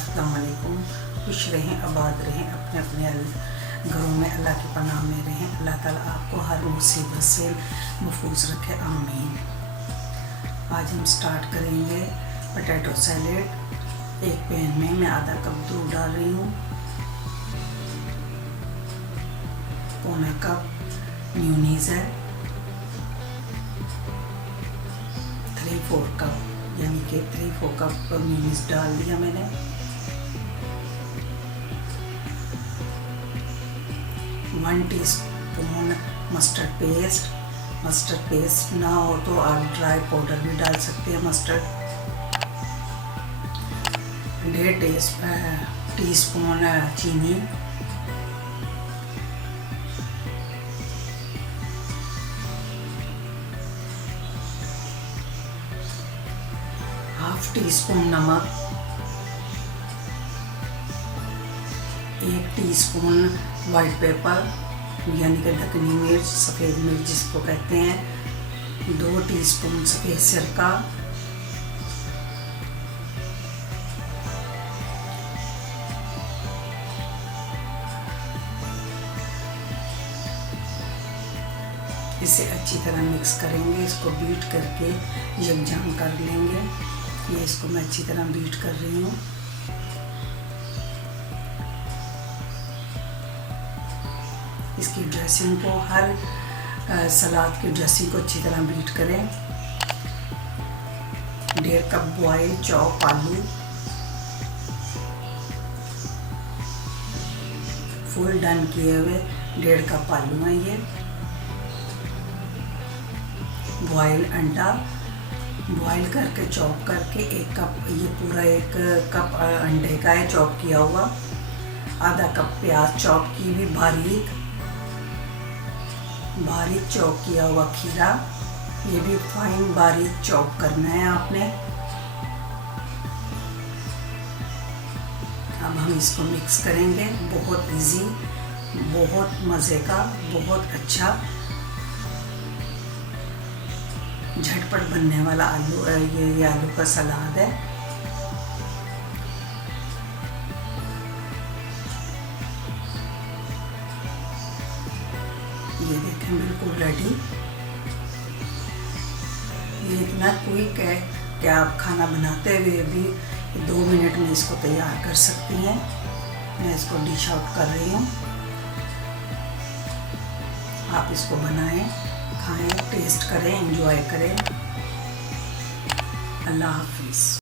अस्सलाम वालेकुम। खुश रहें, आबाद रहें, अपने अपने घरों में अल्लाह की पनाह में रहें। अल्लाह ताला आपको हर मुसीबत से महफूज रखे, आमीन। आज हम स्टार्ट करेंगे पोटैटो सैलेड। एक पैन में मैं आधा कप दूध डाल रही हूँ, पौना कप म्यूनीज़ है, 3-4 कप यानी कि 3-4 कप म्यूनीज़ डाल दिया मैंने। वन टीस्पून मस्टर्ड पेस्ट ना हो तो आप ड्राई पाउडर भी डाल सकते हैं मस्टर्ड। 1.5 टीस्पून चीनी, हाफ टीस्पून नमक, 1 टीस्पून वाइट पेपर यानी कि ढकनी मिर्च, सफ़ेद मिर्च जिसको कहते हैं, 2 टीस्पून सफ़ेद सिरका, इसे अच्छी तरह मिक्स करेंगे। इसको बीट करके यकजान कर लेंगे। ये इसको मैं अच्छी तरह बीट कर रही हूँ। इसकी ड्रेसिंग को, हर सलाद की ड्रेसिंग को अच्छी तरह बीट करें। 1.5 कप बॉयल चॉप आलू, फुल डन किए हुए 1.5 कप आलू हैं ये। बॉयल अंडा, बॉयल करके चॉप करके 1 कप, ये पूरा 1 कप अंडे का है चॉप किया हुआ। आधा कप प्याज चॉप की हुई बारीक चॉप किया हुआ खीरा, ये भी फाइन बारीक चॉप करना है आपने। अब हम इसको मिक्स करेंगे। बहुत इजी, बहुत मज़े का, बहुत अच्छा झटपट बनने वाला आलू, ये आलू का सलाद है। ये देखें बिल्कुल रेडी। ये इतना क्विक है कि आप खाना बनाते हुए भी 2 मिनट में इसको तैयार कर सकती हैं। मैं इसको डिश आउट कर रही हूँ। आप इसको बनाएं, खाएं, टेस्ट करें, एंजॉय करें। अल्लाह हाफिज़।